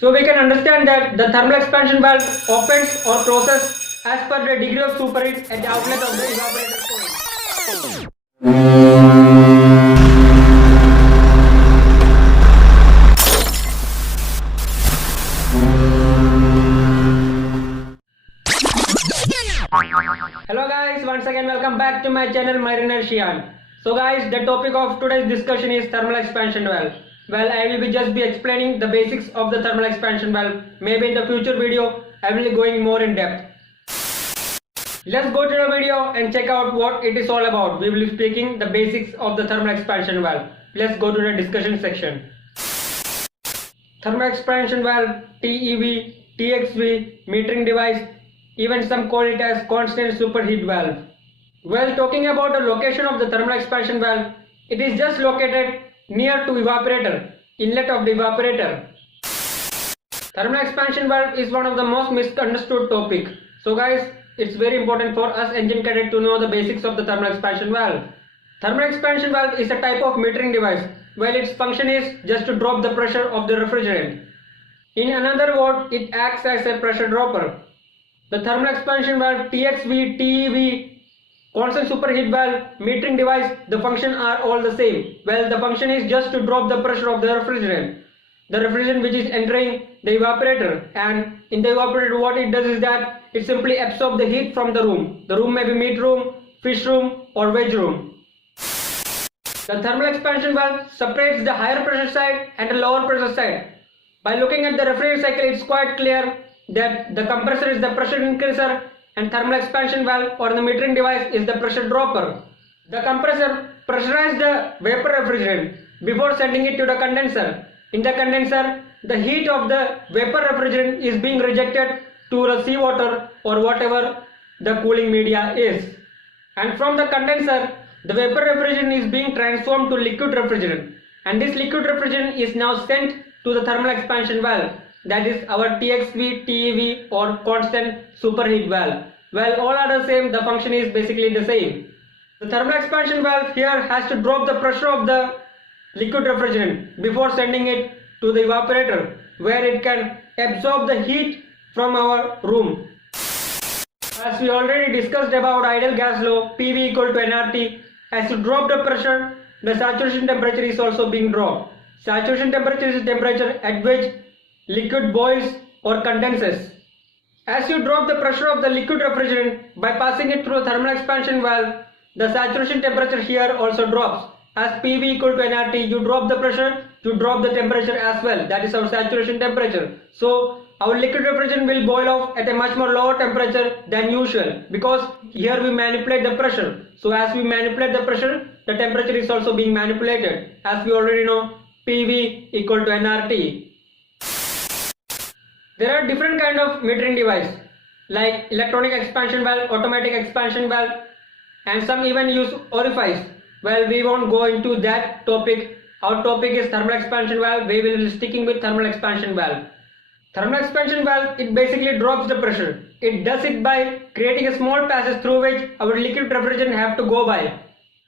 So we can understand that the thermal expansion valve opens or closes as per the degree of superheat at the outlet of the evaporator coil. Hello guys, once again welcome back to my channel Mariner Shian. So guys, the topic of today's discussion is thermal expansion valve. Well, I will just be explaining the basics of the thermal expansion valve. Maybe in the future video, I will be going more in depth. Let's go to the video and check out what it is all about. We will be speaking the basics of the thermal expansion valve. Let's go to the discussion section. Thermal expansion valve, TEV, TXV, metering device, even some call it as constant superheat valve. Well, talking about the location of the thermal expansion valve, it is just located near to evaporator, inlet of the evaporator. Thermal expansion valve is one of the most misunderstood topic. So guys, it's very important for us engine cadet to know the basics of the thermal expansion valve. Thermal expansion valve is a type of metering device. Well, its function is just to drop the pressure of the refrigerant. In another word, it acts as a pressure dropper. The thermal expansion valve, TXV, TEV, constant superheat valve, metering device, the function are all the same. Well, the function is just to drop the pressure of the refrigerant. The refrigerant which is entering the evaporator, and in the evaporator what it does is that it simply absorbs the heat from the room. The room may be meat room, fish room or veg room. The thermal expansion valve separates the higher pressure side and the lower pressure side. By looking at the refrigerant cycle, it's quite clear that the compressor is the pressure increaser and thermal expansion valve or the metering device is the pressure dropper. The compressor pressurizes the vapor refrigerant before sending it to the condenser. In the condenser, the heat of the vapor refrigerant is being rejected to the seawater or whatever the cooling media is. And from the condenser, the vapor refrigerant is being transformed to liquid refrigerant. And this liquid refrigerant is now sent to the thermal expansion valve. That is our TXV, TEV or constant superheat valve. Well, all are the same, the function is basically the same. The thermal expansion valve here has to drop the pressure of the liquid refrigerant before sending it to the evaporator, where it can absorb the heat from our room. As we already discussed about ideal gas law, PV equal to nRT, as you drop the pressure, the saturation temperature is also being dropped. Saturation temperature is the temperature at which liquid boils or condenses. As you drop the pressure of the liquid refrigerant by passing it through the thermal expansion valve, the saturation temperature here also drops. As PV equal to nRT, you drop the pressure, you drop the temperature as well. That is our saturation temperature. So our liquid refrigerant will boil off at a much more lower temperature than usual, because here we manipulate the pressure. So as we manipulate the pressure, the temperature is also being manipulated. As we already know, PV equal to nRT. There are different kind of metering device like electronic expansion valve, automatic expansion valve, and some even use orifice. Well, we won't go into that topic. Our topic is thermal expansion valve. We will be sticking with thermal expansion valve. Thermal expansion valve, it basically drops the pressure. It does it by creating a small passage through which our liquid refrigerant have to go by.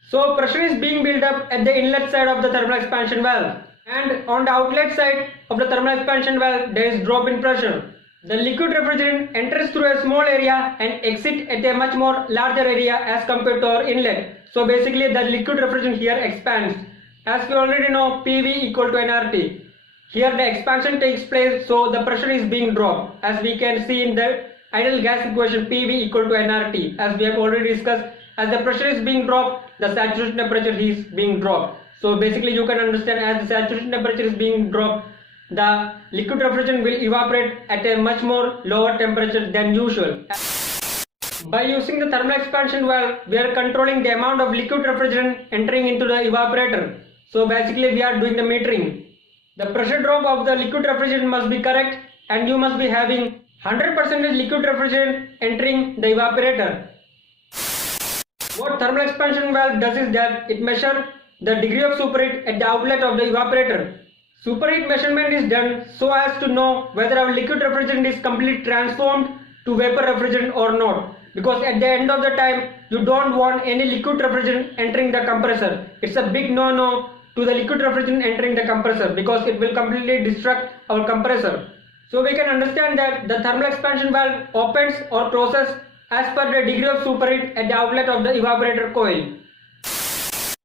So pressure is being built up at the inlet side of the thermal expansion valve. And on the outlet side of the thermal expansion valve, there is drop in pressure. The liquid refrigerant enters through a small area and exits at a much more larger area as compared to our inlet. So basically the liquid refrigerant here expands. As we already know, PV equal to nRT. Here the expansion takes place, so the pressure is being dropped. As we can see in the ideal gas equation, PV equal to nRT. As we have already discussed, as the pressure is being dropped, the saturation temperature is being dropped. So basically you can understand, as the saturation temperature is being dropped, the liquid refrigerant will evaporate at a much more lower temperature than usual. By using the thermal expansion valve, we are controlling the amount of liquid refrigerant entering into the evaporator. So basically we are doing the metering. The pressure drop of the liquid refrigerant must be correct, and you must be having 100% liquid refrigerant entering the evaporator. What thermal expansion valve does is that it measures the degree of superheat at the outlet of the evaporator. Superheat measurement is done so as to know whether our liquid refrigerant is completely transformed to vapor refrigerant or not. Because at the end of the time, you don't want any liquid refrigerant entering the compressor. It's a big no-no to the liquid refrigerant entering the compressor, because it will completely destruct our compressor. So we can understand that the thermal expansion valve opens or closes as per the degree of superheat at the outlet of the evaporator coil.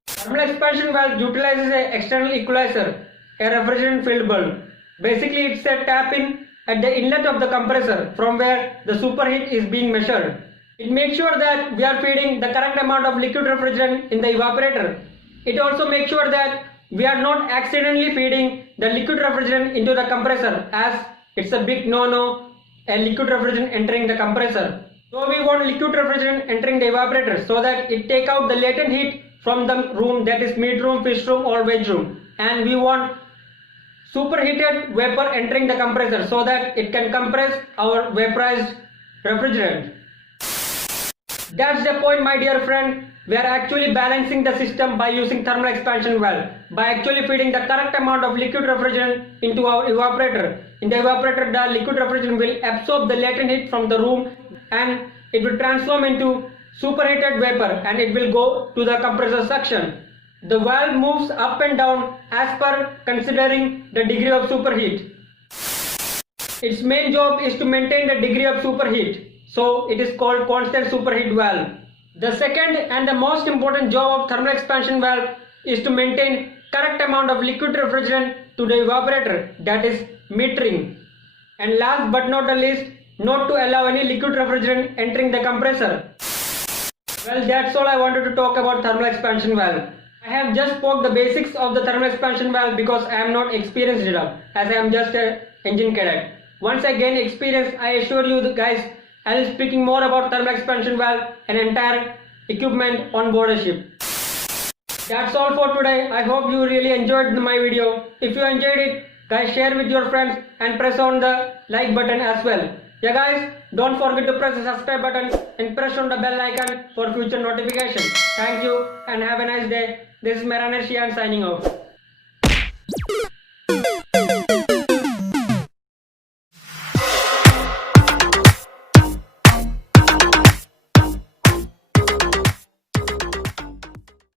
Thermal expansion valve utilizes an external equalizer, a refrigerant filled bulb. Basically, it's a tap in at the inlet of the compressor from where the superheat is being measured. It makes sure that we are feeding the correct amount of liquid refrigerant in the evaporator. It also makes sure that we are not accidentally feeding the liquid refrigerant into the compressor, as it's a big no-no, a liquid refrigerant entering the compressor. So we want liquid refrigerant entering the evaporator so that it take out the latent heat from the room, that is meat room, fish room or veg room, and we want superheated vapor entering the compressor so that it can compress our vaporized refrigerant. That's the point, my dear friend. We are actually balancing the system by using thermal expansion valve, by actually feeding the correct amount of liquid refrigerant into our evaporator. In the evaporator, the liquid refrigerant will absorb the latent heat from the room and it will transform into superheated vapor and it will go to the compressor suction. The valve moves up and down as per considering the degree of superheat. Its main job is to maintain the degree of superheat. So it is called constant superheat valve. The second and the most important job of thermal expansion valve is to maintain correct amount of liquid refrigerant to the evaporator, that is metering. And last but not the least, not to allow any liquid refrigerant entering the compressor. Well, that's all I wanted to talk about thermal expansion valve. I have just spoke the basics of the thermal expansion valve because I am not experienced enough, as I am just an engine cadet. Once I gain experience, I assure you guys, I will be speaking more about thermal expansion valve and entire equipment on board a ship. That's all for today. I hope you really enjoyed my video. If you enjoyed it, guys, share with your friends and press on the like button as well. Yeah guys, don't forget to press the subscribe button and press on the bell icon for future notifications. Thank you and have a nice day. This is Mehran Shian signing off.